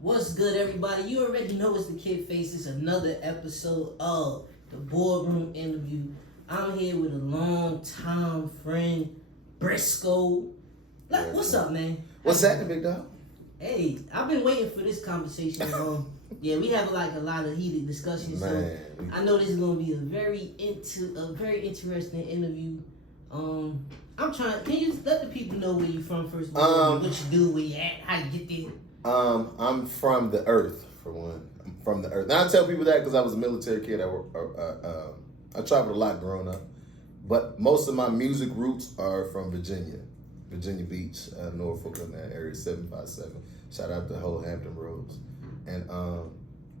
What's good, everybody? You already know it's the Kid Face. It's another episode of the Boardroom interview. I'm here with a long-time friend, Briscoe. What's up, man? What's happening, big dog? Hey, I've been waiting for this conversation. Yeah, we have a lot of heated discussions. Man. So I know this is gonna be a very interesting interview. I'm trying. Can you let the people know where you from first? What you do, where you at, how you get there? I'm from the earth, for one. I'm from the earth. Now I tell people that because I was a military kid. I traveled a lot growing up, but most of my music roots are from Virginia Beach, Norfolk, in that area, 757. Shout out to the whole Hampton Roads. And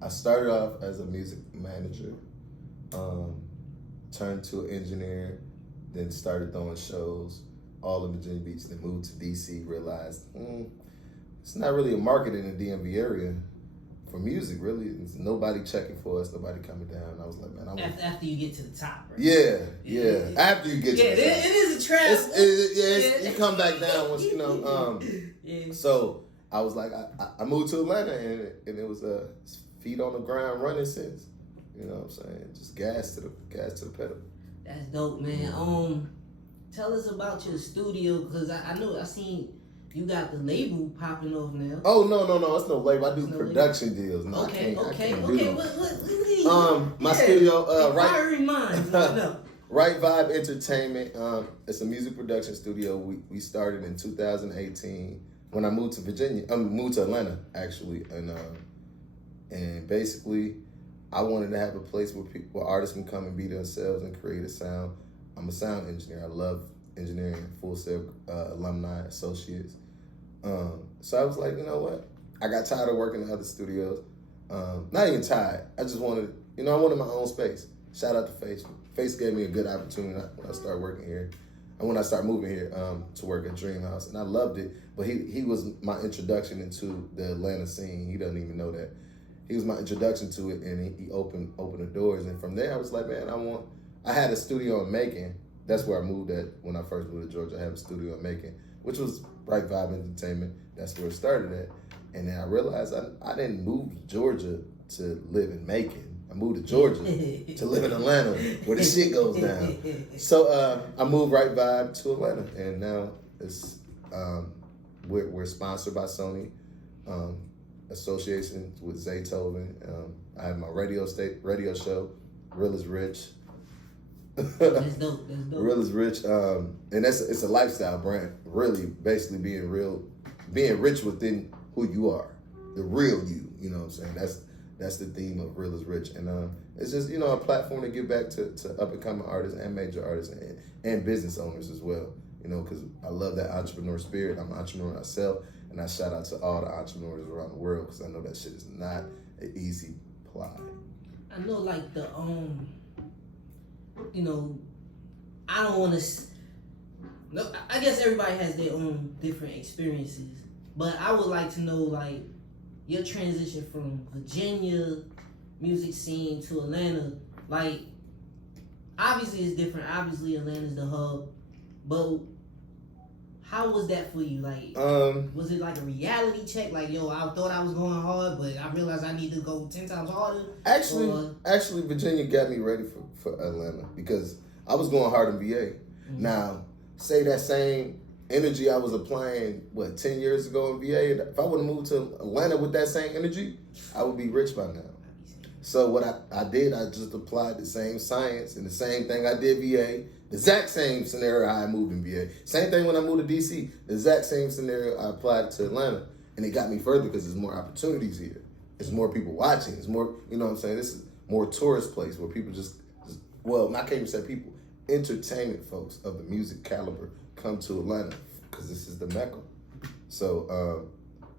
I started off as a music manager, turned to an engineer, then started throwing shows all in Virginia Beach, then moved to DC, realized it's not really a market in the DMV area for music, really. It's nobody checking for us, nobody coming down. I was like, man, after you get to the top, right? Yeah. After you get to the top. It is a trap. You come back down once, you know. So I was like, I moved to Atlanta, and it was feet on the ground running since. You know what I'm saying? Just gas to the pedal. That's dope, man. Tell us about your studio, because I seen you got the label popping off now. Oh no, it's no label. I do production deals. No, okay. My studio, RiteVibe Entertainment. It's a music production studio. We started in 2018 when I moved to Virginia. Moved to Atlanta actually, and basically, I wanted to have a place where artists can come and be themselves and create a sound. I'm a sound engineer. I love engineering, Full Sail alumni, associates. So I was like, you know what? I got tired of working in other studios. Not even tired. I just wanted, I wanted my own space. Shout out to Phresh. Phresh gave me a good opportunity when I started working here. And when I started moving here to work at Dream House. And I loved it. But he was my introduction into the Atlanta scene. He doesn't even know that. He was my introduction to it, and he opened the doors. And from there, I was like, man, I had a studio in Macon. That's where I moved at when I first moved to Georgia. I have a studio in Macon, which was RiteVibe Entertainment. That's where it started at. And then I realized I didn't move to Georgia to live in Macon. I moved to Georgia to live in Atlanta, where the shit goes down. So I moved RiteVibe to Atlanta, and now it's we're sponsored by Sony. Association with Zaytoven. I have my radio show, Real is Rich. That's dope. Real is Rich. And it's a lifestyle brand. Really, basically being rich within who you are, the real you. You know what I'm saying? That's the theme of Real is Rich. And it's just a platform to give back to up and coming artists and major artists and business owners as well. Because I love that entrepreneur spirit. I'm an entrepreneur myself. And I shout out to all the entrepreneurs around the world, because I know that shit is not an easy ply. I know, like I don't want to. No, I guess everybody has their own different experiences, but I would like to know, like, your transition from Virginia music scene to Atlanta. Like, obviously it's different. Obviously Atlanta's the hub, but how was that for you? Like, was it like a reality check? Like, yo, I thought I was going hard, but I realized I need to go 10 times harder? Actually, Virginia got me ready for Atlanta, because I was going hard in VA. Mm-hmm. Now, say that same energy I was applying, 10 years ago in VA, if I would have moved to Atlanta with that same energy, I would be rich by now. So what I did, I just applied the same science and the same thing I did VA. The exact same scenario I moved in VA. Same thing when I moved to DC. The exact same scenario I applied to Atlanta. And it got me further because there's more opportunities here. There's more people watching. There's more, what I'm saying? This is more tourist place where people I can't even say people, entertainment folks of the music caliber come to Atlanta, because this is the Mecca. So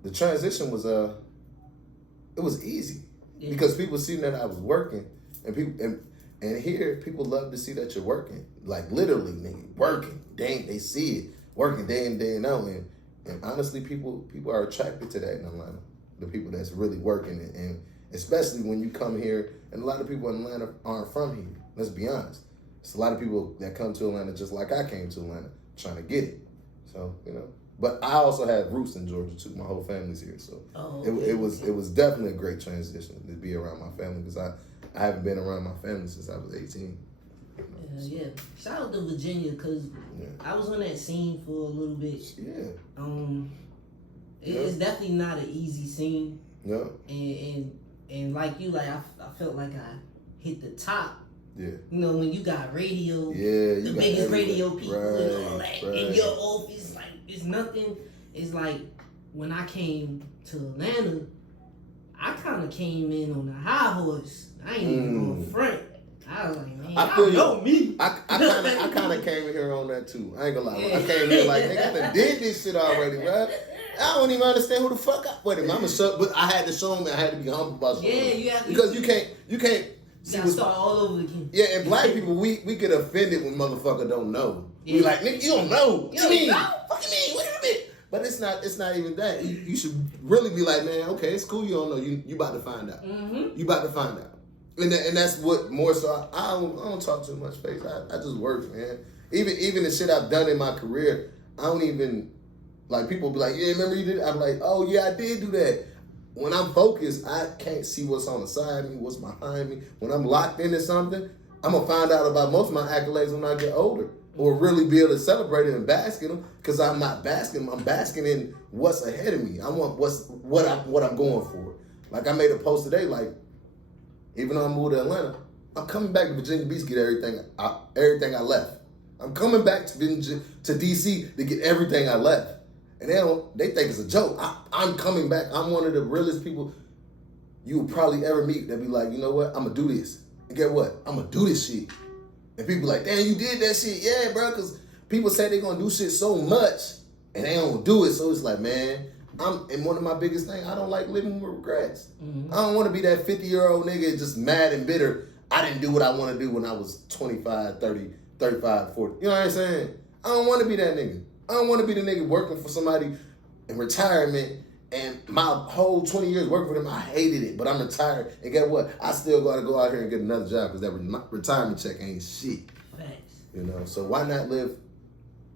the transition was, it was easy. Yeah. Because people seen that I was working, and here people love to see that you're working, like literally, nigga, working. They see it working day in day out, and honestly, people are attracted to that in Atlanta. The people that's really working, and especially when you come here, and a lot of people in Atlanta aren't from here. Let's be honest. It's a lot of people that come to Atlanta just like I came to Atlanta, trying to get it. So But I also had roots in Georgia too. My whole family's here, so it was definitely a great transition to be around my family because I haven't been around my family since I was 18. Yeah. Shout out to Virginia because I was on that scene for a little bit. Yeah. It's definitely not an easy scene. Yeah. And like you, like I felt like I hit the top. Yeah. You know, when you got radio, the biggest radio people right, and all that in your office, like it's nothing. It's like when I came to Atlanta, I kind of came in on a high horse. I ain't even going front. I was like, man, I feel know me. I kind of came in here on that too. I ain't gonna lie. I came in like, nigga, I done did this shit already, bro. I don't even understand who the fuck I with him. But I had to show him. I had to be humble about something. Yeah, you have to. Because you can't. You gotta start all over again. Yeah, and black people, we get offended when motherfucker don't know. Yeah. We like, nigga, you don't know. What you mean? What you mean? What do you mean? But it's not even that. You should really be like, man, okay, it's cool. You don't know. You about to find out. Mm-hmm. You about to find out. And that's what more so. I don't talk too much face. I just work, man. Even the shit I've done in my career, I don't even like. People be like, yeah, remember you did? I'm like, oh yeah, I did do that. When I'm focused, I can't see what's on the side of me, what's behind me. When I'm locked into something, I'm going to find out about most of my accolades when I get older or really be able to celebrate it and bask in them because I'm not basking. I'm basking in what's ahead of me. I want what I'm going for. Like I made a post today, like, even though I moved to Atlanta, I'm coming back to Virginia Beach to get everything I left. I'm coming back to DC to get everything I left. And they think it's a joke. I'm coming back. I'm one of the realest people you will probably ever meet that be like, you know what? I'm going to do this. And get what? I'm going to do this shit. And people like, damn, you did that shit. Yeah, bro, because people say they're going to do shit so much and they don't do it. So it's like, man, and one of my biggest things, I don't like living with regrets. Mm-hmm. I don't want to be that 50-year-old nigga just mad and bitter. I didn't do what I want to do when I was 25, 30, 35, 40. You know what I'm saying? I don't want to be that nigga. I don't want to be the nigga working for somebody in retirement and my whole 20 years working for them, I hated it, but I'm retired. And guess what? I still got to go out here and get another job because that retirement check ain't shit. Thanks. You know, so why not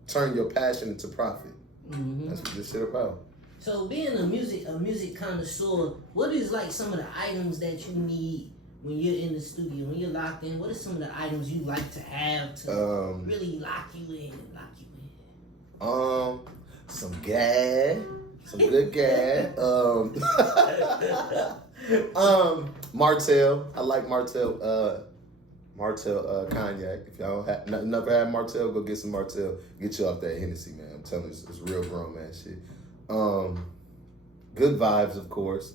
turn your passion into profit? Mm-hmm. That's what this shit about. So being a music connoisseur, what is like some of the items that you need when you're in the studio, when you're locked in? What are some of the items you like to have to really lock you in? Some gas, some good gas. Martell. I like Martell. Martell cognac. If y'all don't never had Martell, go get some Martell. Get you off that Hennessy, man. I'm telling you, it's real grown man shit. Good vibes, of course.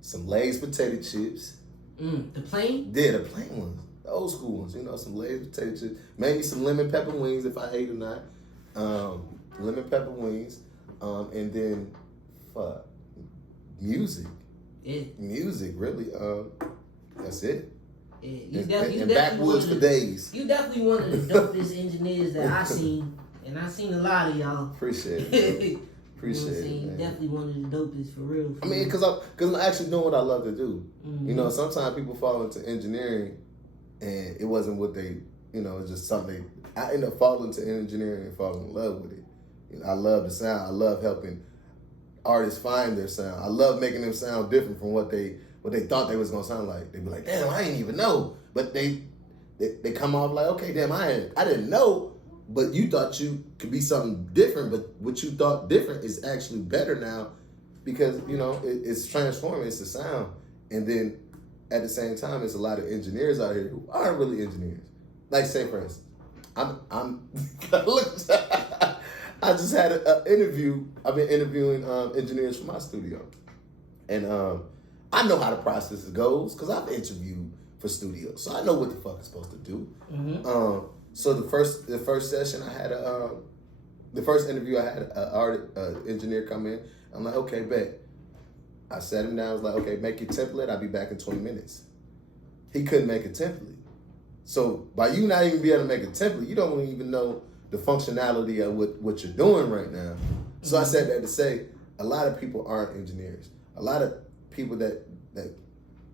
Some Lay's potato chips. The plain? Yeah, the plain ones. The old school ones, you know, some Lay's potato chips. Maybe some lemon pepper wings if I ate or not. Lemon pepper wings. And then music. Yeah. Music, really. That's it. Yeah, and backwoods for days. You definitely one of the dopest engineers that I seen. And I seen a lot of y'all. Appreciate it. Appreciate it. You definitely one of the dopest for real. I mean, because I'm actually doing what I love to do. Mm-hmm. You know, sometimes people fall into engineering and it wasn't what they, you know, it's just something I end up falling into engineering and falling in love with it. You know, I love the sound. I love helping artists find their sound. I love making them sound different from what they thought they was gonna sound like. They'd be like, damn, I didn't even know. But they come off like, okay, damn, I didn't know. But you thought you could be something different, but what you thought different is actually better now because, you know, it's transforming, it's the sound. And then at the same time, there's a lot of engineers out here who aren't really engineers. Like, say, for instance, I just had an interview. I've been interviewing engineers for my studio. And I know how the process goes because I've interviewed for studios. So I know what the fuck it's supposed to do. Mm-hmm. So the first session I had the first interview I had an engineer come in. I'm like, okay, bet. I sat him down. I was like, okay, make your template. I'll be back in 20 minutes. He couldn't make a template. So by you not even being able to make a template, you don't even know the functionality of what you're doing right now. So I said that to say a lot of people aren't engineers. A lot of people that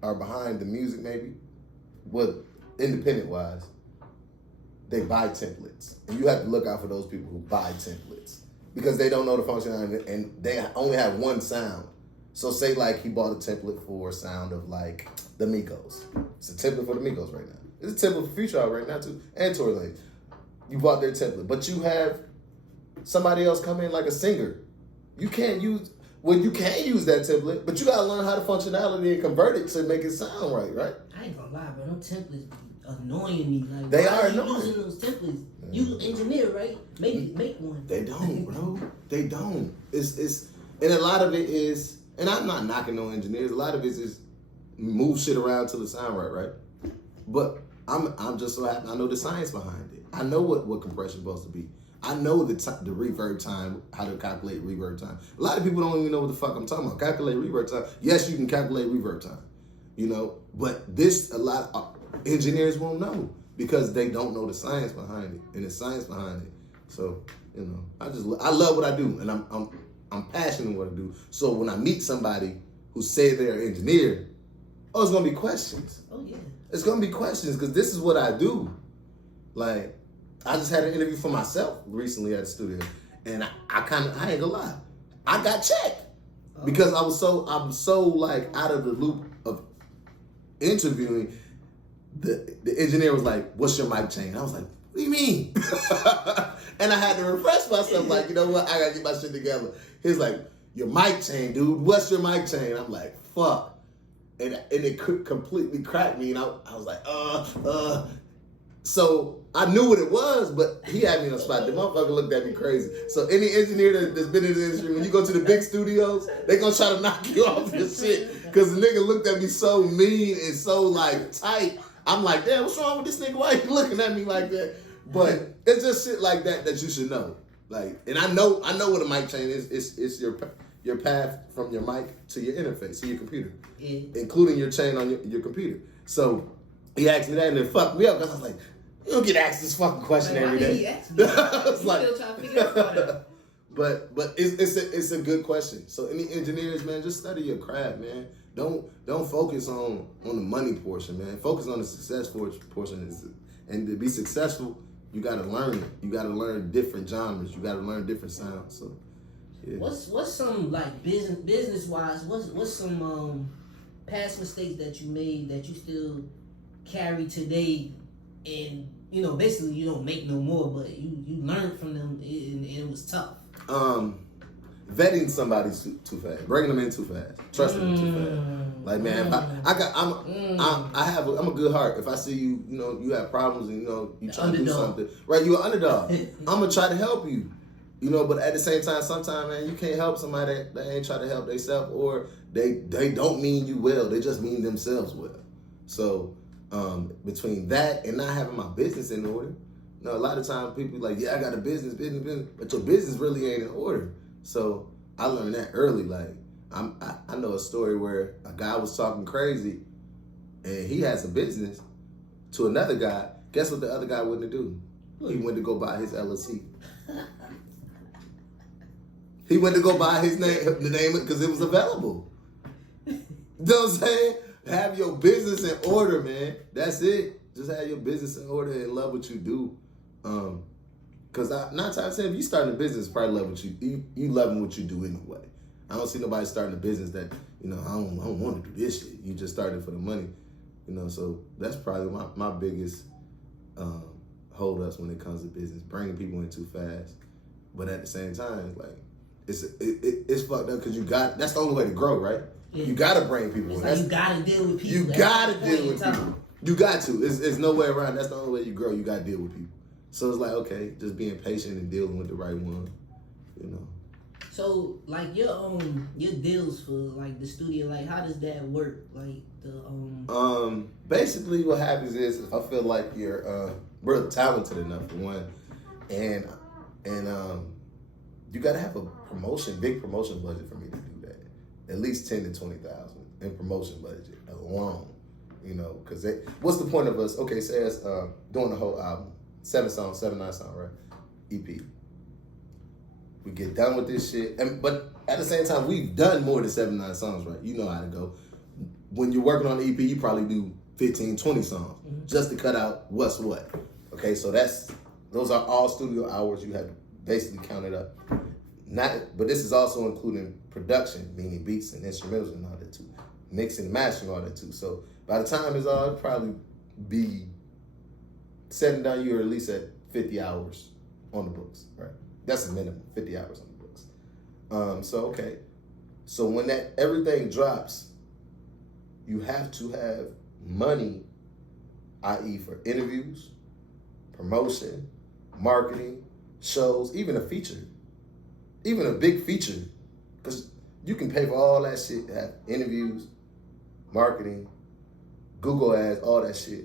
are behind the music maybe, well, independent wise, they buy templates. And you have to look out for those people who buy templates. because they don't know the functionality and they only have one sound. So say like he bought a template for a sound of like the Migos. It's a template for the Migos right now. It's a template for Future right now too, and Tory Lanez. You bought their template, but you have somebody else come in like a singer. You can't use. Well, you can use that template, but you gotta learn how to functionality and convert it to make it sound right, right? I ain't gonna lie, bro. Them templates be annoying me. Like, They why are you annoying. using those templates? You engineer, right? Make one. They don't, bro. They don't. It's and a lot of it is, and I'm not knocking no engineers. A lot of it is move shit around till it sound right, right? But I'm just so happy I know the science behind it. I know what compression is supposed to be. I know the reverb time, how to calculate reverb time. A lot of people don't even know what the fuck I'm talking about. Calculate reverb time. Yes, you can calculate reverb time, you know, but this, a lot of engineers won't know because they don't know the science behind it and the science behind it. So, you know, I love what I do and I'm passionate in what I do. So when I meet somebody who say they're an engineer, oh, it's gonna be questions. Oh yeah. It's gonna be questions because this is what I do. Like, I just had an interview for myself recently at the studio, and I ain't gonna lie, I got checked because I'm so like out of the loop of interviewing. The engineer was like, "What's your mic chain?" I was like, "What do you mean?" And I had to refresh myself, like, you know what? I gotta get my shit together. He's like, "Your mic chain, dude. What's your mic chain?" I'm like, "Fuck," and it completely cracked me, and I was like, So I knew what it was, but he had me on the spot. The motherfucker looked at me crazy. So any engineer that's been in the industry, when you go to the big studios, they gonna try to knock you off your shit. Because the nigga looked at me so mean and so like tight. I'm like, damn, what's wrong with this nigga? Why you looking at me like that? But it's just shit like that you should know. Like, and I know what a mic chain is. It's your path from your mic to your interface, to your computer, including your chain on your computer. So he asked me that and it fucked me up because I was like, you don't get asked this fucking question every day. He asked me. I was like, still trying to figure out that. But it's a good question. So any engineers, man, just study your craft, man. Don't focus on the money portion, man. Focus on the success portion. And to be successful, you gotta learn it. You gotta learn different genres. You gotta learn different sounds. So yeah. What's some like business wise? What's some past mistakes that you made that you still carry today, and you know basically you don't make no more, but you learned from them and it was tough. Vetting somebody too fast, bringing them in too fast, trusting them too fast. Like, man, I'm a good heart. If I see you, you know, you have problems and you know you trying to do something, right? You're an underdog. I'm gonna try to help you, you know. But at the same time, sometimes, man, you can't help somebody that ain't trying to help themselves, or they don't mean you well. They just mean themselves well. So between that and not having my business in order, you know, a lot of times people be like, yeah, I got a business, but your business really ain't in order. So I learned that early. Like, I know a story where a guy was talking crazy and he has a business to another guy. Guess what the other guy went to do? He went to go buy his LLC. He went to go buy the name because it was available. You know what I'm saying? Have your business in order, man. That's it. Just have your business in order and love what you do. Because 9 times out of 10, if you start a business, probably love what you loving what you do anyway. I don't see nobody starting a business that, you know, I don't want to do this shit. You just started for the money, you know. So that's probably my biggest hold ups when it comes to business, bringing people in too fast. But at the same time, like it's fucked up because that's the only way to grow, right? Yeah. You gotta bring people in. Like you gotta deal with people. You gotta deal with people. You got to. It's no way around. That's the only way you grow. You gotta deal with people. So it's like, okay, just being patient and dealing with the right one, you know. So like your deals for like the studio, like how does that work? Like the basically what happens is I feel like you're we're talented enough for one, and you gotta have a big promotion budget for me to do that. At least 10 to 20,000 in promotion budget alone, you know, because what's the point of us? Okay, say us doing the whole album. 9 songs, right? EP. We get done with this shit, but at the same time, we've done more than 7, 9 songs, right? You know how to go. When you're working on the EP, you probably do 15, 20 songs just to cut out what's what. Okay, so those are all studio hours. You have to basically count it up. but this is also including production, meaning beats and instrumentals and all that too, mixing and mastering all that too. So by the time it's all, it'll probably be setting down you're at least at 50 hours on the books, right? That's a minimum, 50 hours on the books. So when that everything drops, you have to have money, i.e. for interviews, promotion, marketing, shows, even a feature, even a big feature, because you can pay for all that shit to have interviews, marketing, Google ads, all that shit.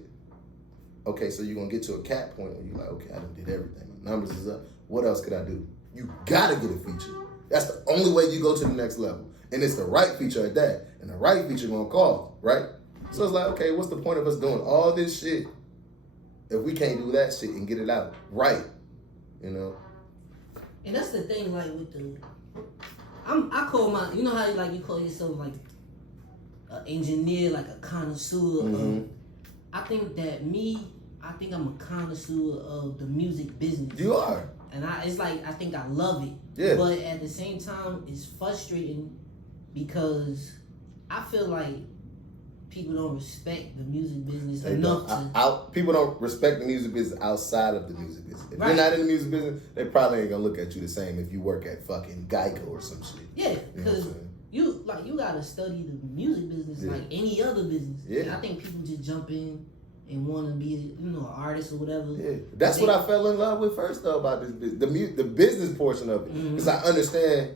Okay, so you're gonna get to a cap point where you're like, okay, I done did everything. My numbers is up. What else could I do? You gotta get a feature. That's the only way you go to the next level. And it's the right feature at that. And the right feature gonna call, right? So it's like, okay, what's the point of us doing all this shit if we can't do that shit and get it out right? You know? And that's the thing, like with the, I call my, you know how like you call yourself like an engineer, like a connoisseur. Mm-hmm. I think I'm a connoisseur of the music business. You are. And it's like, I think I love it. Yeah. But at the same time, it's frustrating because I feel like people don't respect the music business enough to... People don't respect the music business outside of the music business. If Right. you're not in the music business, they probably ain't gonna look at you the same if you work at fucking Geico or some shit. Yeah, because you gotta study the music business like any other business. Yeah. And I think people just jump in and want to be, an artist or whatever. Yeah, that's what I fell in love with first though about this business, the business portion of it, because I understand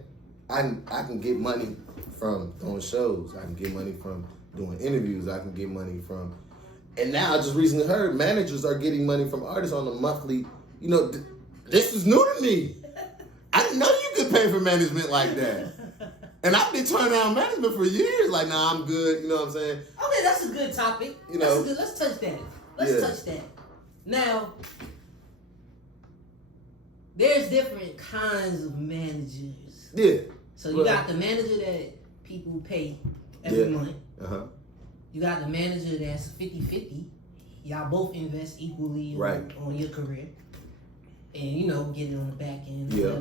I can get money from doing shows, I can get money from doing interviews, I can get money from, and now I just recently heard managers are getting money from artists on a monthly. You know, this is new to me. I didn't know you could pay for management like that. And I've been turning down management for years. Like, nah, I'm good. You know what I'm saying? Okay, that's a good topic. You know, let's touch that. Let's touch that. Now, there's different kinds of managers. Yeah. So you got the manager that people pay every month. Uh-huh. You got the manager that's 50-50. Y'all both invest equally on your career. And, get it on the back end, whatever.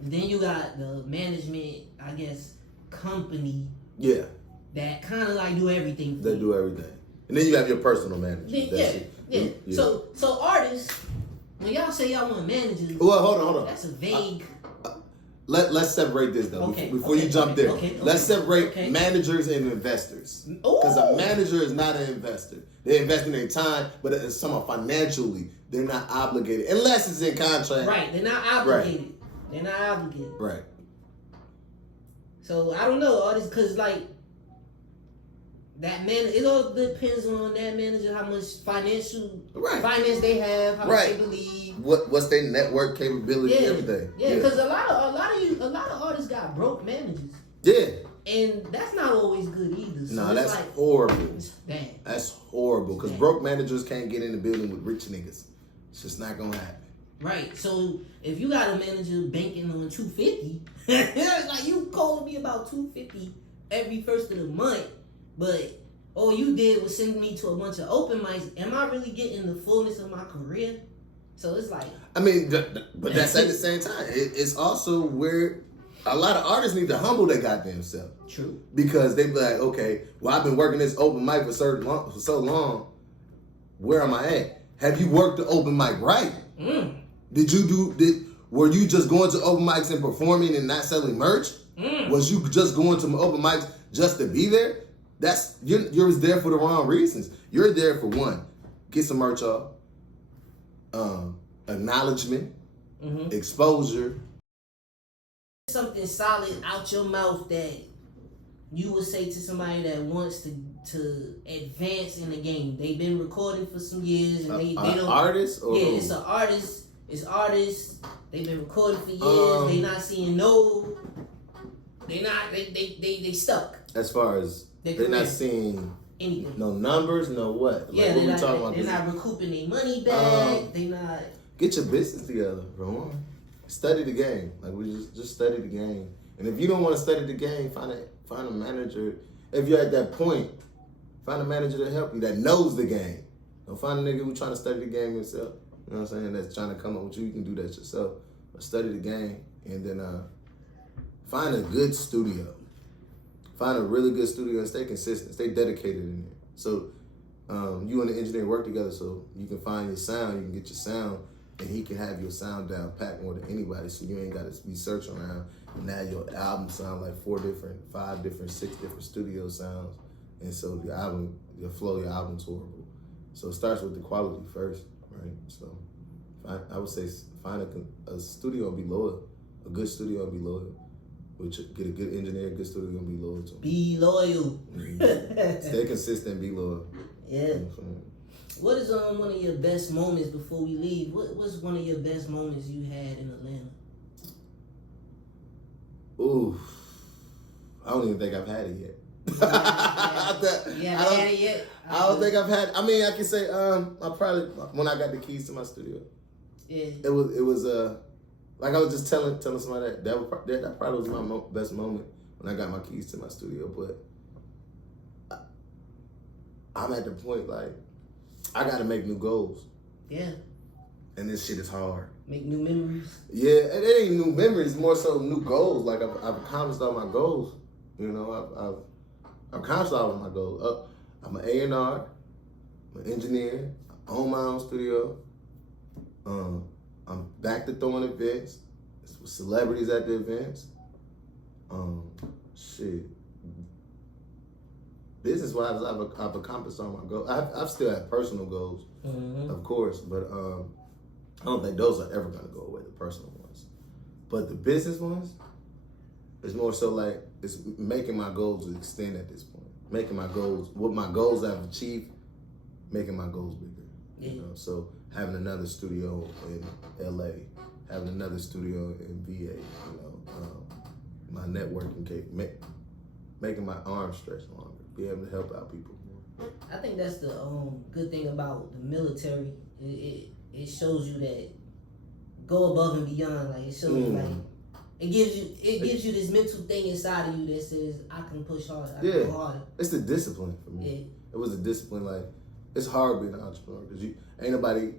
And then you got the management, I guess, company. Yeah. That kind of like do everything for They do everything. And then you have your personal manager. Yeah. So artists, when y'all say y'all want managers, well, hold on. That's a vague. Let's separate this though. Before you jump there, let's separate managers and investors. Because a manager is not an investor. They're investing their time, but it's somehow financially they're not obligated unless it's in contract. Right, they're not obligated. Right. They're not obligated. Right. So I don't know artists, because like that man, it all depends on that manager how much finance they have, how much they believe. What's their network capability, everything. Yeah, because a lot of artists got broke managers. Yeah. And that's not always good either. So no, that's like, horrible. It's bad. That's horrible. Because broke managers can't get in the building with rich niggas. It's just not gonna happen. Right. So if you got a manager banking on $250, like you calling me about $250 every first of the month, but all you did was send me to a bunch of open mics. Am I really getting the fullness of my career? So it's like, I mean, but that's at the same time. It's also where a lot of artists need to humble their goddamn self. True. Because they be like, okay, well, I've been working this open mic for so long. Where am I at? Have you worked the open mic right? Were you just going to open mics and performing and not selling merch? Was you just going to open mics just to be there? You're there for the wrong reasons. You're there for one, get some merch off, acknowledgement, exposure. Something solid out your mouth that you would say to somebody that wants to advance in the game. They've been recording for some years and they don't. Artist or who? It's an artist. It's artists. They've been recording for years. They not seeing no. They stuck. As far as they're not seeing anything. No numbers, no what. Yeah, like, they're not recouping their money back. They not. Get your business together, bro. Study the game. Like we just study the game. And if you don't want to study the game, find a manager. If you're at that point, find a manager to help you that knows the game. Don't find a nigga who's trying to study the game himself. You know what I'm saying? That's trying to come up with you. You can do that yourself. But study the game and then find a good studio. Find a really good studio and stay consistent, stay dedicated in there. So you and the engineer work together so you can find your sound, you can get your sound, and he can have your sound down pat more than anybody, so you ain't got to be searching around. And now your album sound like 4 different, 5 different, 6 different studio sounds. And so your album's horrible. So it starts with the quality first, right? So I would say find a studio and be loyal, a good studio and be loyal. Get a good engineer, a good studio, and be loyal to them. Be loyal. Stay consistent, be loyal. Yeah. What is one of your best moments before we leave? What's one of your best moments you had in Atlanta? Ooh, I don't even think I've had it yet. You haven't had it yet? I don't think I've had. I mean, I can say I probably when I got the keys to my studio. Yeah. It was like I was just telling somebody that probably was my best moment when I got my keys to my studio. But I'm at the point like I got to make new goals. Yeah. And this shit is hard. Make new memories. Yeah, it ain't new memories, more so new goals. Like I've accomplished all my goals. You know, I've accomplished all of my goals. I'm an A&R, I'm an engineer, I own my own studio. I'm back to throwing events, with celebrities at the events. Shit. Business-wise, I've accomplished all my goals. I've still had personal goals, of course, but I don't think those are ever gonna go away, the personal ones. But the business ones, it's more so like, it's making my goals extend at this point. Making my goals, what my goals I've achieved, making my goals bigger. Yeah. You know, so having another studio in LA, having another studio in VA, you know, my networking making my arms stretch longer, be able to help out people more. I think that's the good thing about the military. It shows you that go above and beyond. Like it shows you like it gives you this mental thing inside of you that says I can push harder. I can go harder. It's the discipline for me. Yeah. It was a discipline. Like it's hard being an entrepreneur because ain't nobody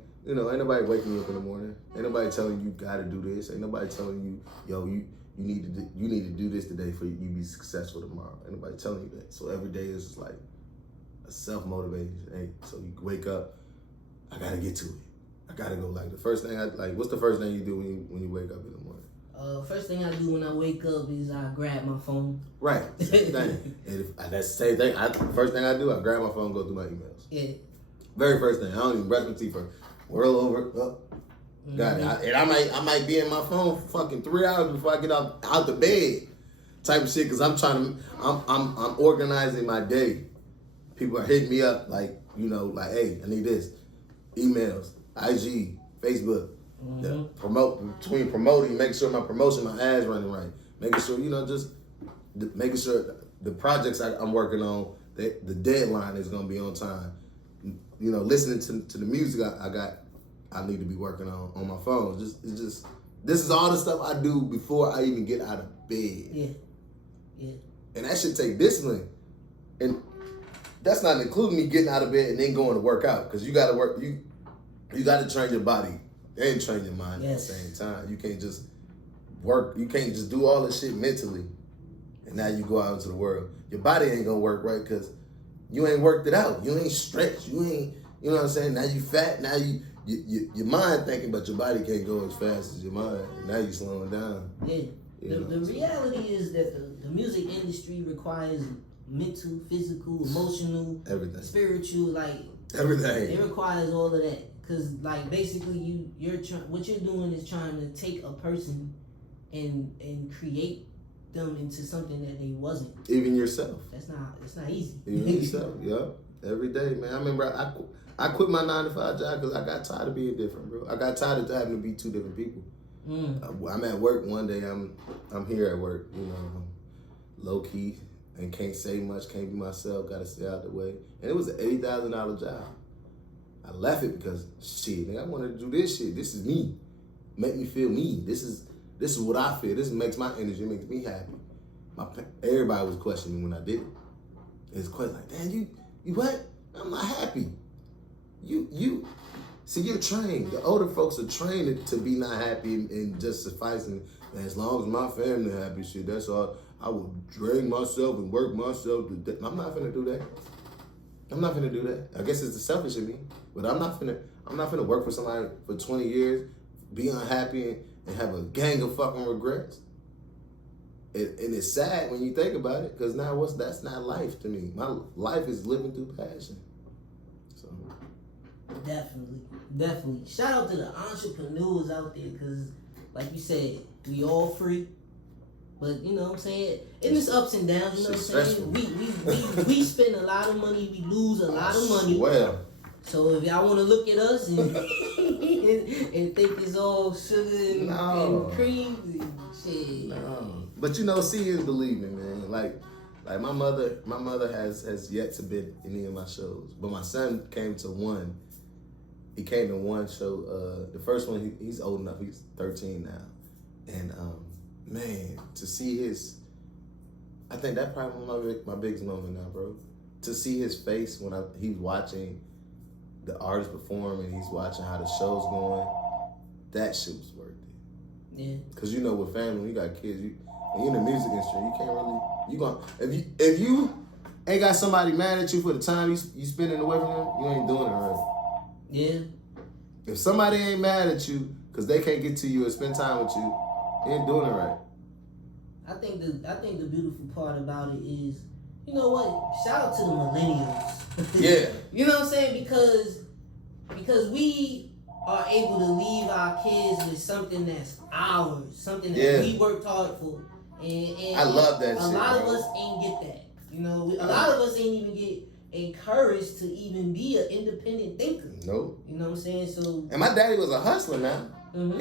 waking you up in the morning. Ain't nobody telling you got to do this. Ain't nobody telling you, yo, you need to do this today for you to be successful tomorrow. Ain't nobody telling you that. So every day is just like a self-motivation. Hey, so you wake up, I gotta get to it. I gotta go. Like the first thing what's the first thing you do when you wake up in the morning? First thing I do when I wake up is I grab my phone. Right, same thing. And that's the same thing. First thing I do, I grab my phone, go through my emails. Yeah. Very first thing. I don't even brush my teeth first. Whirl over. Got it. And I might be in my phone for fucking 3 hours before I get out the bed, type of shit. Cause I'm organizing my day. People are hitting me up like hey, I need this. Emails, IG, Facebook. Promoting, making sure my promotion, my ads running right. Making sure, making sure the projects I'm working on, the deadline is gonna be on time. Listening to the music I need to be working on my phone. This is all the stuff I do before I even get out of bed. Yeah. And that should take discipline. And that's not including me getting out of bed and then going to work out. Because you gotta work, you gotta train your body and train your mind at the same time. You can't just work, you can't just do all this shit mentally and now you go out into the world. Your body ain't gonna work right because you ain't worked it out. You ain't stretched. You ain't, you know what I'm saying? Now you fat. Now your mind thinking, but your body can't go as fast as your mind. And now you slowing down. Yeah. The reality is that the music industry requires mental, physical, emotional, everything, spiritual, like everything. It requires all of that. Cause like basically what you're doing is trying to take a person and create them into something that they wasn't. Even yourself. It's not easy. Even yourself, yeah. Every day, man. I remember I quit my 9-to-5 job because I got tired of being different, bro. I got tired of having to be two different people. I'm at work one day. I'm here at work, low key and can't say much. Can't be myself. Got to stay out the way. And it was an $80,000 job. I left it because shit, nigga, I wanted to do this shit. This is me. Make me feel me. This is what I feel. This makes my energy. It makes me happy. Everybody was questioning me when I did it. It's question like, damn, you what? I'm not happy. See, you're trained. The older folks are trained to be not happy and just sufficing And as long as my family happy, shit, that's all. I will drain myself and work myself to death. I'm not finna do that. I'm not finna do that. I guess it's the selfish in me, but I'm not finna work for somebody for 20 years, be unhappy and have a gang of fucking regrets. And it's sad when you think about it, because now that's not life to me. My life is living through passion. So Definitely. Shout out to the entrepreneurs out there, because like you said, we all free. But you know what I'm saying? In this ups and downs, you know what I'm saying? We spend a lot of money, we lose a lot of money. Well. So if y'all want to look at us and, and think it's all sugar and cream, shit. No. But you know, seeing is believing, man. Like my mother has yet to be in any of my shows. But my son came to one. He came to one show. The first one, he's old enough. He's 13 now. And man, to see his, I think that probably was my biggest moment now, bro. To see his face when he's watching the artist perform and he's watching how the show's going, that shit was worth it. Yeah. Cause you know, with family, when you got kids, when you're in the music industry, you can't really, if you ain't got somebody mad at you for the time you spending away from them, you ain't doing it right. Yeah. If somebody ain't mad at you cause they can't get to you or spend time with you, you ain't doing it right. I think the beautiful part about it is, you know what? Shout out to the millennials. Yeah. You know what I'm saying? Because we are able to leave our kids with something that's ours, something that we worked hard for. And I love that a shit. A lot bro. of us ain't get that. You know, a lot of us ain't even get encouraged to even be an independent thinker. Nope. You know what I'm saying? So. And my daddy was a hustler now. Mm-hmm.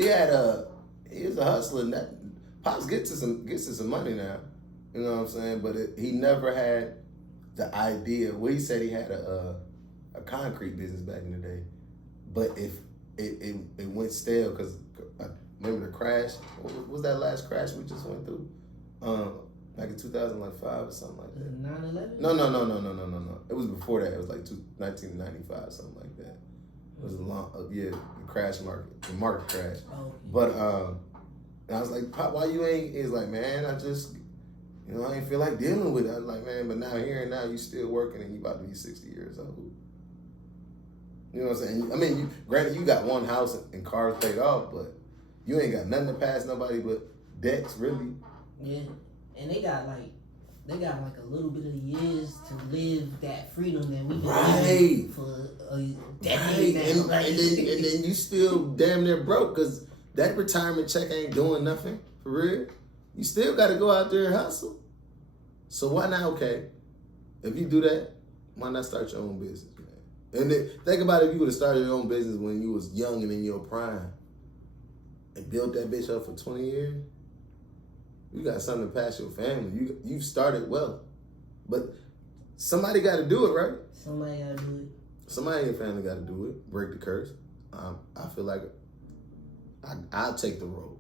He was a hustler. And that Pops gets to some money now. You know what I'm saying? But he never had the idea. Well, he said he had a concrete business back in the day, but if it went stale because remember the crash? What was that last crash we just went through? Like in 2005 or something like that. 9/11? No. It was before that. It was like 1995, something like that. It was a long, the market crash. Oh. But and I was like, Pop, why you ain't? He's like, man, I just, I ain't feel like dealing with it. I was like, man, but now you still working and you about to be 60 years old. You know what I'm saying? I mean, granted, you got one house and cars paid off, but you ain't got nothing to pass nobody but debts, really. Yeah, and they got like a little bit of years to live that freedom that we've been living for a decade now. And then you still damn near broke because that retirement check ain't doing nothing for real. You still got to go out there and hustle. So why not? Okay, if you do that, why not start your own business, man? And then, think about if you would have started your own business when you was young and in your prime, and built that bitch up for 20 years. You got something to pass your family. You started well, but somebody got to do it, right? Somebody got to do it. Somebody in your family got to do it. Break the curse. I feel like I'll take the role.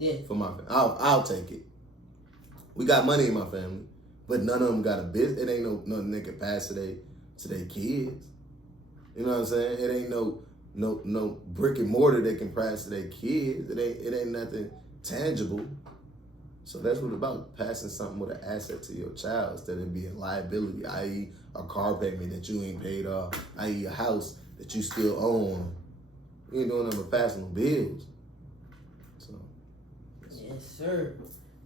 Yeah. For my family, I'll take it. We got money in my family, but none of them got a business. It ain't nothing they can pass to their kids. You know what I'm saying? It ain't no brick and mortar they can pass to their kids. It ain't nothing tangible. So that's what it's about, passing something with an asset to your child instead of being liability, i.e. a car payment that you ain't paid off, i.e. a house that you still own. You ain't doing nothing but passing them bills. So. Yes, sir.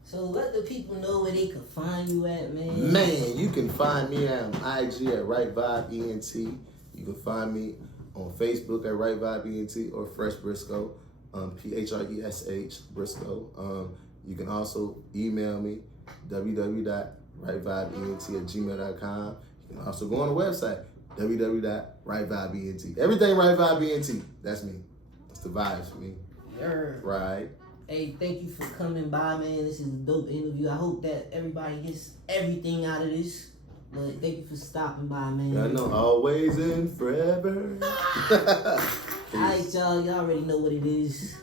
So let the people know where they can find you at, man. Man, you can find me on IG at RiteVibe ENT. You can find me on Facebook at RiteVibe ENT or Phresh Brisco, Phresh Brisco. You can also email me, www.ritevibent@gmail.com. You can also go on the website, www.ritevibent. Everything RiteVibe ENT. That's me. That's the vibes for me. Yeah. Right. Hey, thank you for coming by, man. This is a dope interview. I hope that everybody gets everything out of this. But thank you for stopping by, man. I know, always and forever. All right, y'all. Y'all already know what it is.